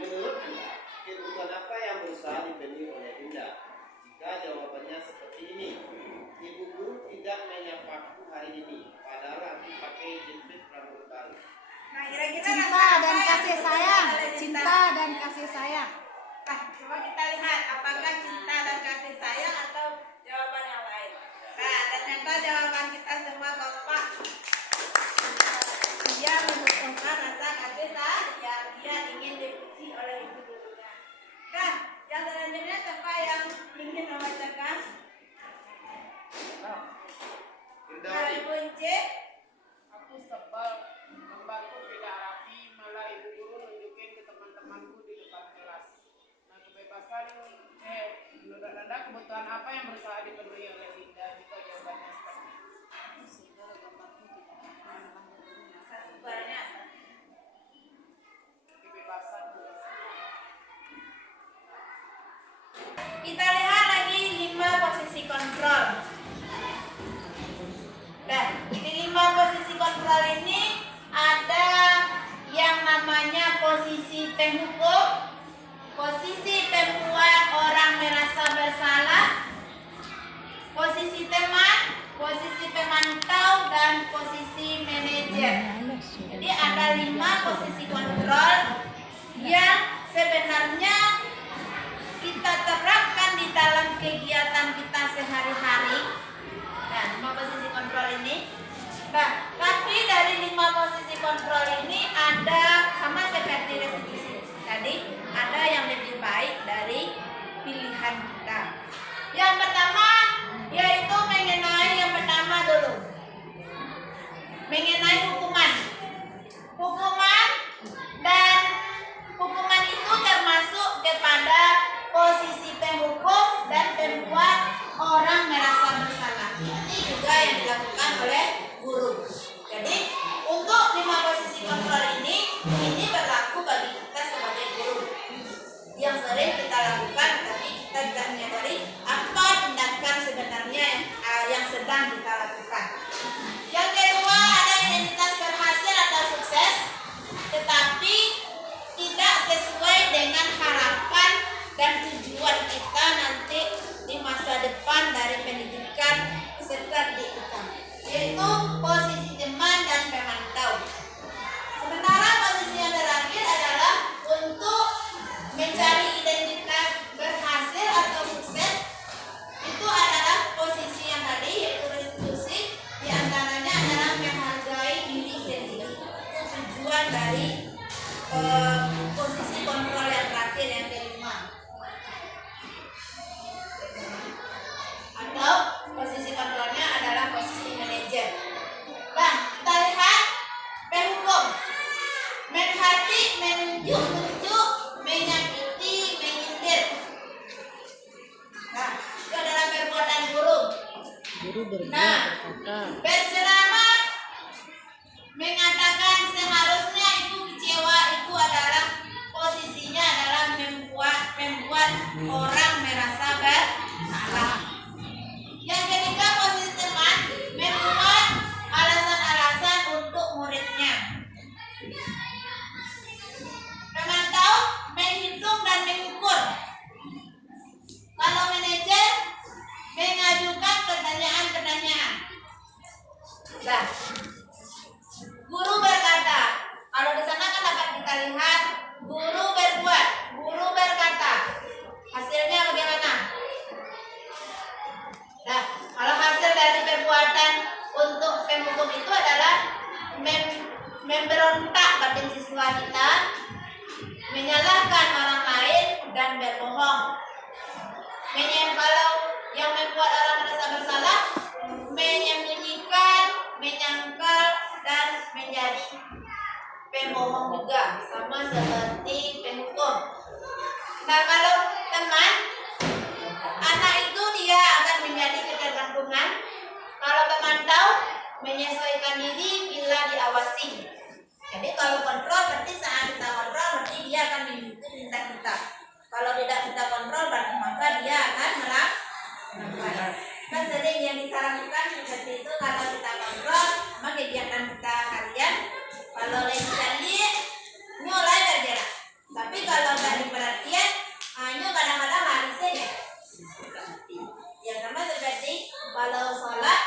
Menurut Anda, kebutuhan apa yang berusaha dipenuhi oleh Dinda? Jika jawabannya seperti ini, ibu guru tidak menyapaku hari ini, padahal aku pakai jepit rambut baru. Nah, kira-kira Cinta rasa apa dan yang kasih dipenuhi sayang. oleh Dinda? Cinta dan kasih sayang. Nah, coba kita lihat apakah cinta dan kasih sayang atau jawaban yang lain. Nah, ternyata jawaban kita semua Bapak. Dia membutuhkan rasa kasih sayang, dia ingin dipuji oleh ibu gurunya. Nah, yang selanjutnya siapa yang ingin membacakan? Nah, Ibu Ince. Aku sebel, gambarku tidak rapi, malah ibu guru nunjukin ke teman-temanku di depan kelas. Nah, kebebasan, menurut Anda kebutuhan apa yang berusaha dipenuhi oleh Dinda jika jawabannya seperti ini? Jawabannya apa? Kebebasan. Kita lihat lagi 5 posisi kontrol. Nah, di 5 posisi kontrol ini ada yang namanya posisi penghukum, posisi pembuat orang merasa bersalah, posisi teman, posisi pemantau, dan posisi manajer. Jadi ada 5 posisi kontrol yang sebenarnya kita terapkan di dalam kegiatan kita sehari-hari. Nah, 5 posisi kontrol ini. Nah, tapi dari 5 posisi kontrol ini ada sama seperti restitusi tadi, ada yang lebih baik dari pilihan kita. Yang pertama yaitu mengenai hukuman. Dan hukuman itu termasuk kepada posisi penghukum dan pembuat orang merasa bersalah. Ini juga yang dilakukan oleh guru. Jadi untuk 5 posisi kontrol ini berlaku bagi kita sebagai guru. Yang sering kita lakukan tapi kita tidak menyadari apa tindakan sebenarnya yang sedang kita lakukan. Yang kedua ada identitas berhasil atau sukses, tetapi tidak sesuai dengan harapan dan tujuan kita nanti di masa depan dari pendidikan peserta didik kita, yaitu posisi teman dan pemantau. Sementara posisi yang terakhir adalah untuk mencari identitas berhasil atau sukses, itu adalah Guru berbuat Nah, berkata, berceramah mengatakan seharusnya itu kecewa itu adalah posisinya adalah membuat orang merasa bersalah. Yang ketiga, posisi teman membuat alasan-alasan untuk muridnya. Memantau, menghitung dan mengukur. Kalau manajer mengajukan pertanyaan-pertanyaan. Nah, guru berkata, kalau di sana kan dapat kita lihat guru berbuat, guru berkata. Hasilnya bagaimana? Nah, kalau hasil dari perbuatan untuk penghukum itu adalah memberontak batin siswa kita, menyalahkan orang lain dan berbohong. Kalau yang membuat orang merasa bersalah, menyembunyikan, menyangkal dan menjadi pembohong juga, sama seperti penghukum. Nah, kalau teman, anak itu dia akan menjadi ketergantungan. Kalau teman tahu, menyesuaikan diri bila diawasi. Jadi kalau kontrol berarti saat kita kontrol berarti dia akan mengikuti perintah kita. Kalau tidak kita kontrol maka dia akan melakukan. Kan sering yang disarankan seperti itu, kalau kita kontrol maka kegiatan kita harian kalau lagi sekali mulai bergerak. Tapi kalau nggak diperhatian, hanya kadang-kadang lari saja. Ya sama seperti kalau sholat,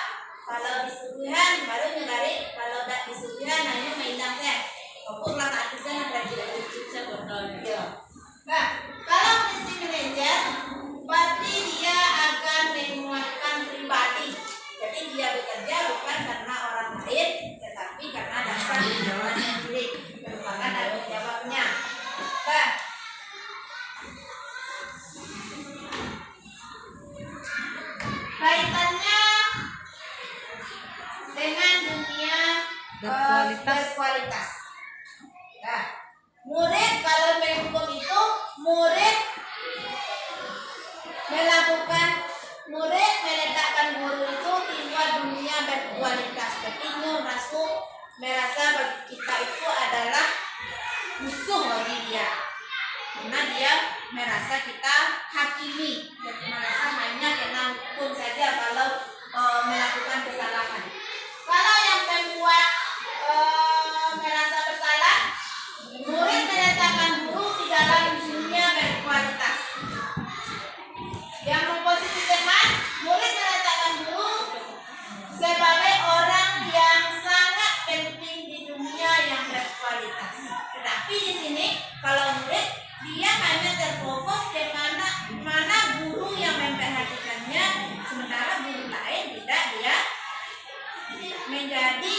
kalau disuruhan baru nyari, kalau tidak disuruhan hanya mainan saya. Aku rasa itu kan ada tidak. Nah, kalau posisi manajer, berarti dia akan menguatkan pribadi. Jadi dia bekerja bukan karena orang lain, tetapi karena dasar jawab sendiri, merupakan tanggung jawabnya. Nah, kaitannya dengan dunia berkualitas. Nah, murid kalau menghukum itu murid meletakkan guru itu tinggal dunia berkualitas. Berarti merasa bagi kita itu adalah musuh bagi dia, karena dia merasa kita hakimi dan merasa hanya kena hukum saja kalau melakukan kesalahan. Kalau yang membuat merasa bersalah, murid meletakkan guru di dalam dunia berkualitas. Yang memposisi teman, murid meletakkan guru sebagai orang yang sangat penting di dunia yang berkualitas. Tetapi di sini kalau murid dia hanya terfokus ke mana guru yang memperhatikannya, sementara guru lain tidak dia menjadi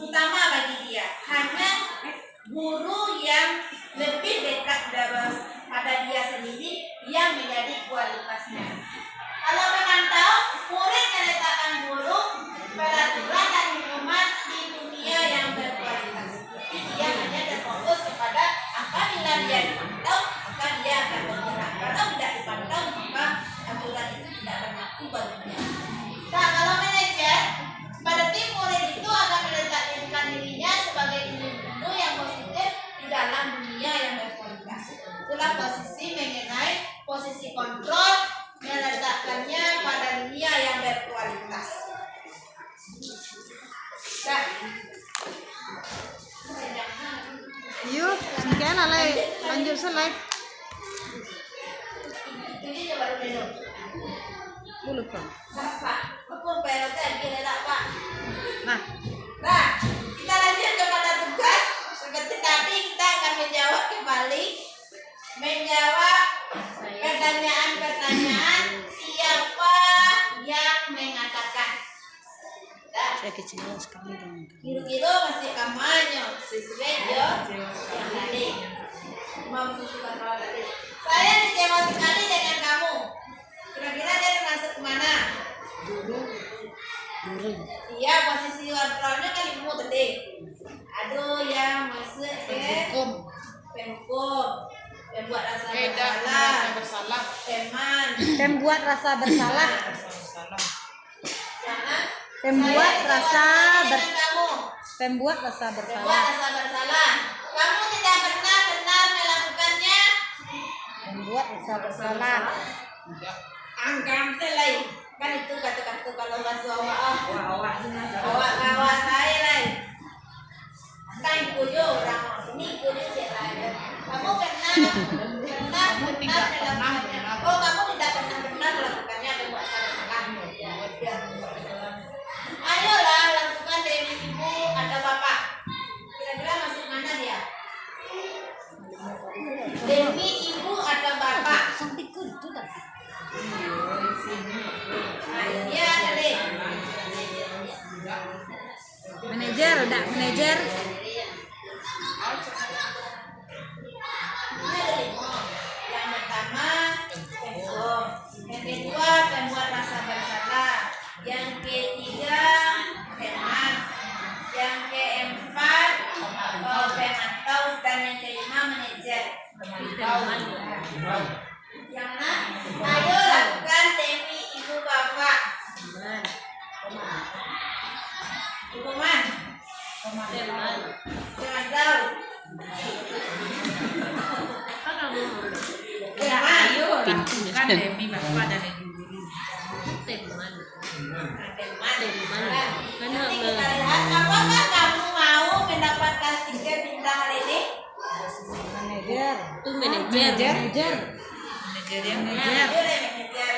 utama bagi dia. Hanya guru yang lebih dekat pada dia sendiri yang menjadi kualitasnya. Kalau memantau, murid meletakkan guru peraturan dan hukuman di dunia yang berkualitas. Jadi dia hanya terfokus kepada apabila dia dipantau, maka dia akan bergerak. Kalau tidak dipantau, maka aturan itu tidak berlaku baginya. Nah, kalau manajer, berarti murid itu akan meletakkan dirinya sebagai individu yang positif di dalam dunia yang berkualitas. Itulah posisi mengenai posisi kontrol, meletakkannya pada dunia yang berkualitas. Nah, Yuk, sekian lanjut slide. ini baru minum. Dulu kan. Pak, aku pengen saya kira Pak. Nah, Nah, kita lanjut kepada tugas. Seperti tadi kita akan menjawab pertanyaan-pertanyaan siapa yang mengatakan. Nah, saya kecewa sekali dengan kamu. Giro-giro masih kampanye sesuai yang tadi. Mau susukan roh tadi. Saya kecewa sekali dengan kamu. Kira-kira dia masuk kemana? Guru. Iya, posisi kontrolnya kan ibu tadi. Aduh, yang masuk ke penghukum, membuat rasa bersalah, bersalah. teman. membuat rasa bersalah. Pembuat Saya rasa dengan kamu. pembuat rasa Membuat bersalah. rasa bersalah. Kamu tidak pernah benar melakukannya. Membuat rasa bersalah. Angkam selai. Kan itu kata-kata kalau bahasa awak saya lain. Kan kujo orang ini kujo siapa? Kamu pernah melakukannya. Oh, kamu tidak pernah benar melakukannya membuat rasa bersalah. Ya. Ayolah lakukan demi ibu atau bapak. Kira-kira masuk mana dia? Demi ibu atau bapak. Nah, iya tadi. Manajer, udah manajer. Ada 5. Yang pertama pembuat. Yang kedua pembuat rasa bersalah. Yang ketiga teman. Yang keempat pemantau dan yang kelima manajer. Yang mana? Ayo lakukan demi ibu bapak. Hukuman. Jangan tahu. Ya, ayo lakukan demi bapak dan ibu guru. Nanti kita lihat apakah kamu mau mendapatkan 3 bintang hari ini? Manajer. Manajer. Manajer.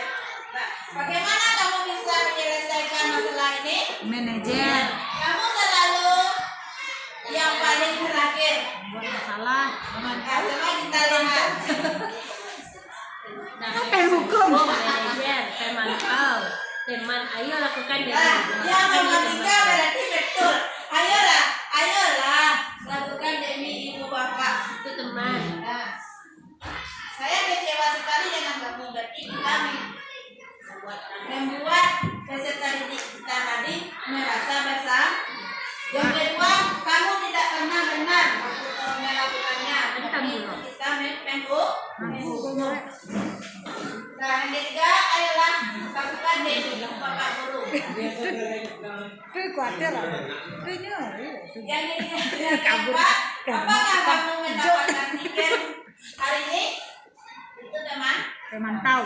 Nah, bagaimana kamu bisa menyelesaikan masalah ini? Manajer. Kamu selalu yang paling terakhir. Membuat masalah. Nah, coba kita lihat. Apa yang hukum? Manajer, pemantau. Teman, ayo lakukan demi Nah, ibu. yang nomor 3 berarti betul. Ayolah lakukan demi ibu bapak. Itu teman. Nah, saya kecewa sekali dengan kamu. Berarti kita membuat peserta didik kita tadi merasa bersalah. Yang kedua, kamu tidak pernah benar melakukannya. Berarti kita menghukum. Nah, yang ketiga, ayolah lakukan demi bapak guru. Itu khawatir lah. Yang keempat, apakah kamu mendapatkan tiket hari ini? Itu teman. Pemantau.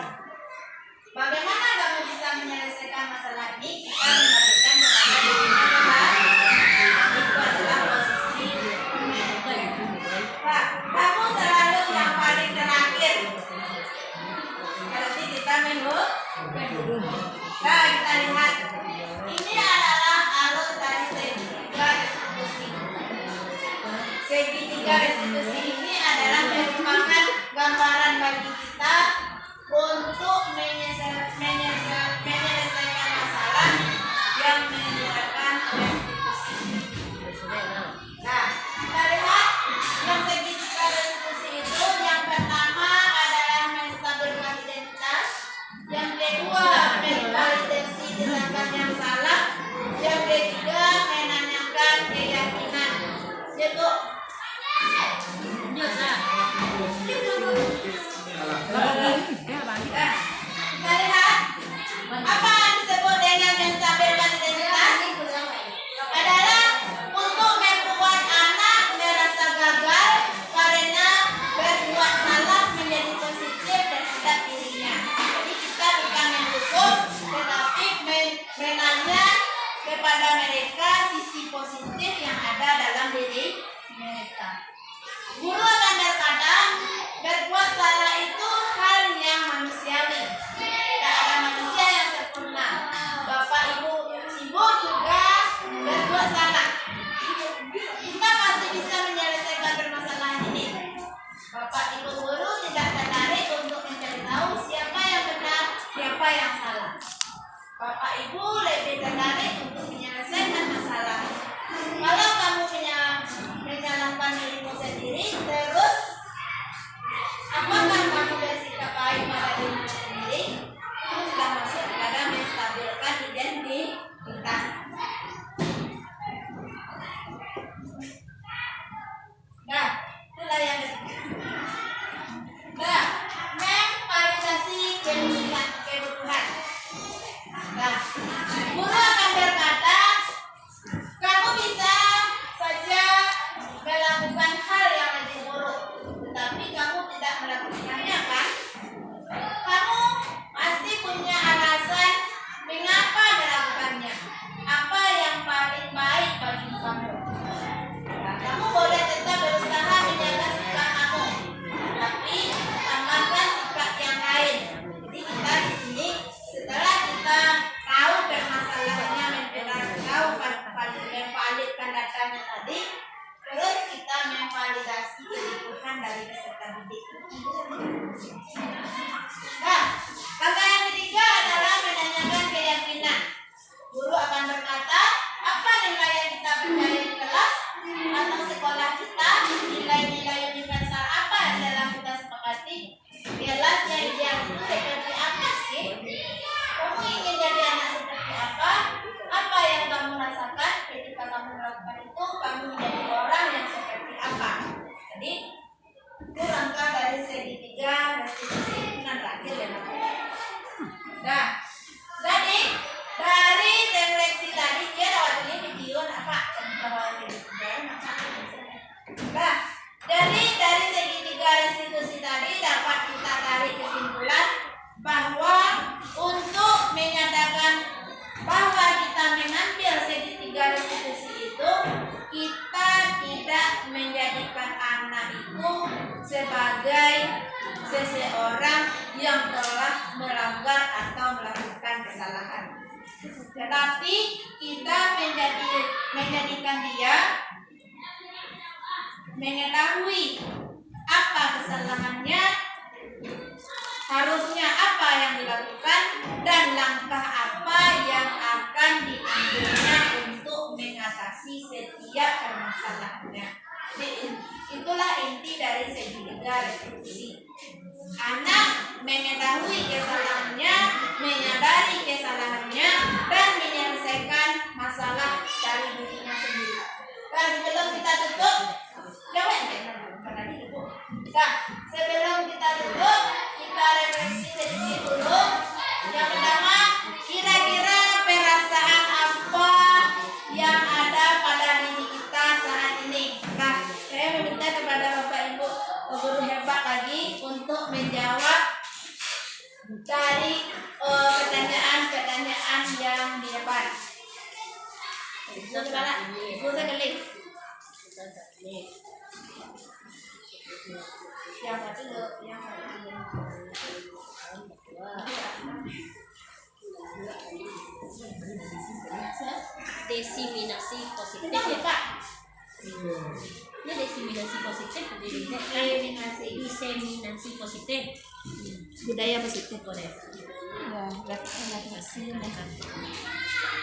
Bagaimana kamu bisa menyelesaikan masalah ini? Kita mengabaikan kepada diri kita. Itu adalah posisi. Nah, kamu selalu yang paling terakhir. Berarti kita menghukum. Nah, kita lihat. Ini adalah alur dari segitiga restitusi. Segitiga restitusi ini adalah merupakan gambaran bagi kita untuk menyelesaikan masalah yang menggunakan restitusi. Nah, kita lihat yang segitiga restitusi itu yang pertama adalah menstabilkan identitas, yang kedua menvalidensi tindakan yang salah, yang ketiga menanyakan keyakinan. Itu. Nah, kita lihat apa yang disebut dengan menstabilkan identitas adalah untuk membuat anak merasa gagal karena berbuat salah menjadi positif terhadap dirinya. Jadi kita bukan menghukum, tetapi menanya kepada mereka sisi positif yang ada dalam diri mereka. Guru akan berkata, berbuat salah itu hal yang manusiawi. Tak ada manusia yang sempurna. Bapak ibu juga berbuat salah. Kita masih bisa menyelesaikan permasalahan ini. Bapak ibu guru tidak tertarik untuk mencari tahu siapa yang benar, siapa yang salah. Bapak ibu lebih tertarik untuk menyelesaikan masalah. Kalau kamu menyalahkan dirimu sendiri, terus apakah kamu bersikap baik pada dirimu sendiri? Itu sudah masuk kepada menstabilkan identitas. Nah, itulah yang ketiga. Nah, memvalidasi kebutuhan. Nah, guru akan berkata Tetapi kita menjadikan dia mengetahui apa kesalahannya, harusnya apa yang dilakukan, dan langkah apa yang akan diambilnya untuk mengatasi setiap permasalahannya. Itulah inti dari segitiga restitusi. Anak mengetahui kesalahannya, menyadari kesalahannya, dan menyelesaikan masalah dari dirinya sendiri. Nah, sebelum kita tutup, sebelum kita tutup, kita refleksi sedikit dulu. Yang pertama, kira-kira perasaan apa yang ada pada diri kita saat ini? Nah, saya meminta kepada Bapak Ibu guru hebat lagi untuk menjawab dari pertanyaan-pertanyaan yang di depan. Ibu sekali. Yang satu Diseminasi positif kita ya. buka. Ini diseminasi positif, diseminasi positif, Budaya positif. boleh. Ya, berarti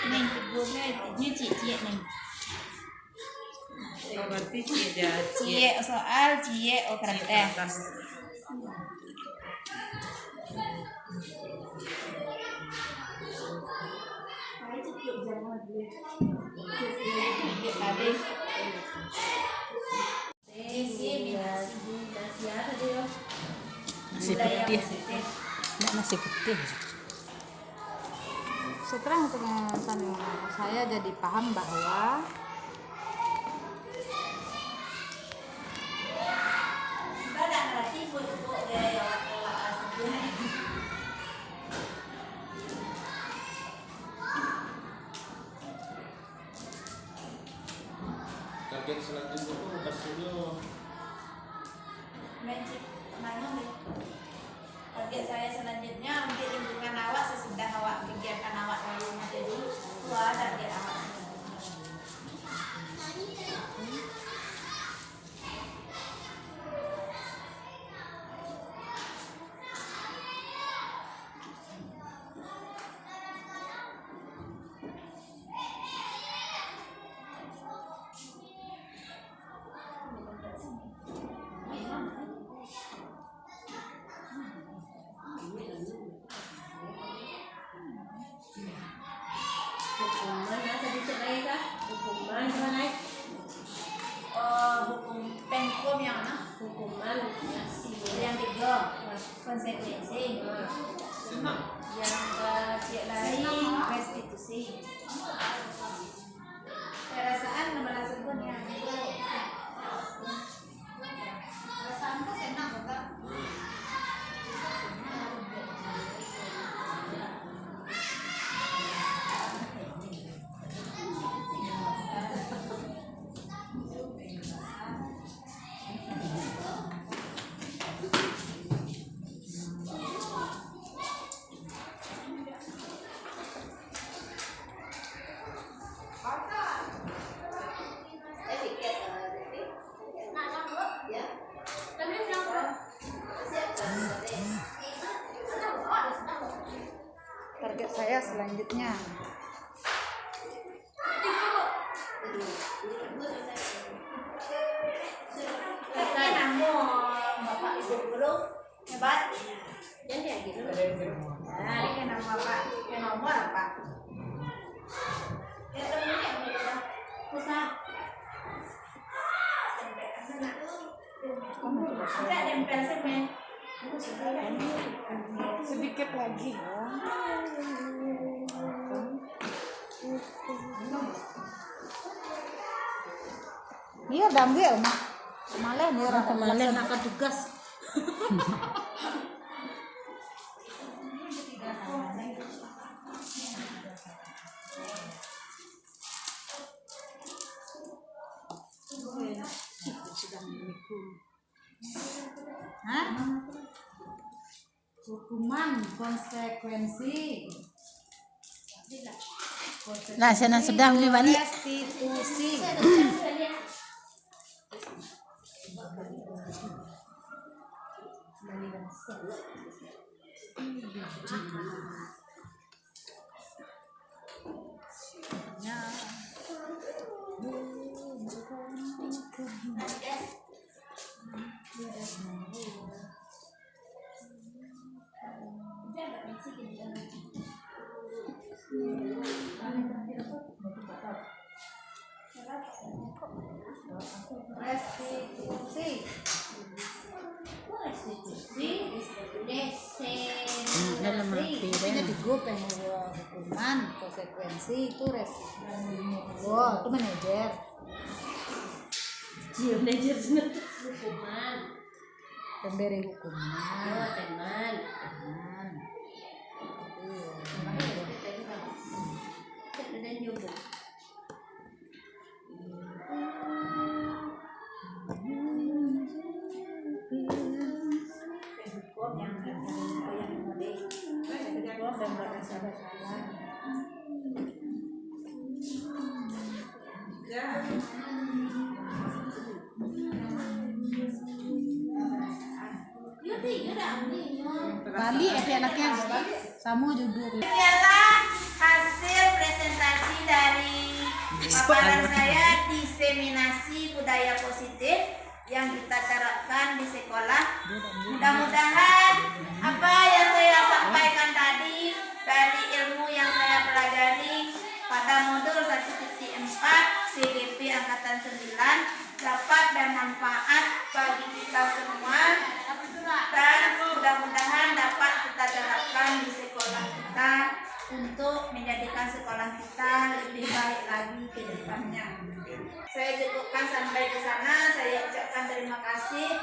ini ibunya ini cie nih. Oh, berarti cie Cie soal cie kertas. kertas. Nasi putih. Enggak nasi putih. Setelah penjelasan saya jadi paham bahwa Target selanjutnya tuh pastinya Target saya selanjutnya untuk lingkungan awak sesudah awak kegiatan awak lalu nanti dulu. Itu target awak. Hukuman tadi cerai kah? Hukuman mana? Hukum penghukum yang mana? Hukuman Yang tiga konsekuensi. Yang lain restitusi. Perasaan membalas pun yang itu. Perasaan tuh senang betul. target saya selanjutnya Kita namu Bapak Ibu guru hebat. yang kayak gitu. Nah, ini nama Bapak, yang nomor apa? Ya temennya yang beda. Susah. Tidak nempel semen. sedikit lagi. Iya, udah ambil mah. Malah nih orang Kemarin akan tugas. Hah? Hukuman konsekuensi. Lah sana sudah beli balik. Restitusi. Restitusi. Dalam rapi Jadi gue pengen hukuman konsekuensi itu restitusi. Wow, itu manajer. Hukuman. Pemberi hukuman. Oh, teman. Dan juga. Bali anaknya sama judul. Inilah hasil presentasi dari paparan saya, diseminasi budaya positif yang kita terapkan di sekolah. Mudah-mudahan apa yang saya sampaikan tadi dari ilmu yang saya pelajari pada modul 1.4 CGP Angkatan 9 dapat bermanfaat bagi kita semua, dan mudah-mudahan dapat kita terapkan di sekolah kita untuk menjadikan sekolah kita lebih baik lagi ke depannya. Saya cukupkan sampai ke sana. Saya ucapkan terima kasih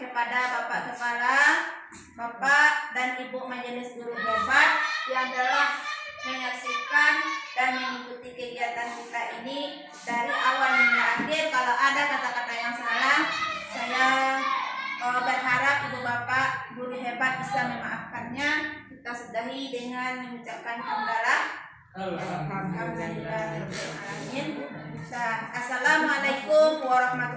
kepada Bapak Kepala, Bapak dan Ibu Majelis Guru hebat yang telah menyaksikan dan mengikuti kegiatan kita ini dari awal hingga akhir. Kalau ada kata-kata yang salah, saya berharap Ibu Bapak Guru hebat bisa memaafkannya. Kita sudahi dengan mengucapkan hamdalah. Alhamdulillah. Assalamualaikum warahmatullahi wabarakatuh.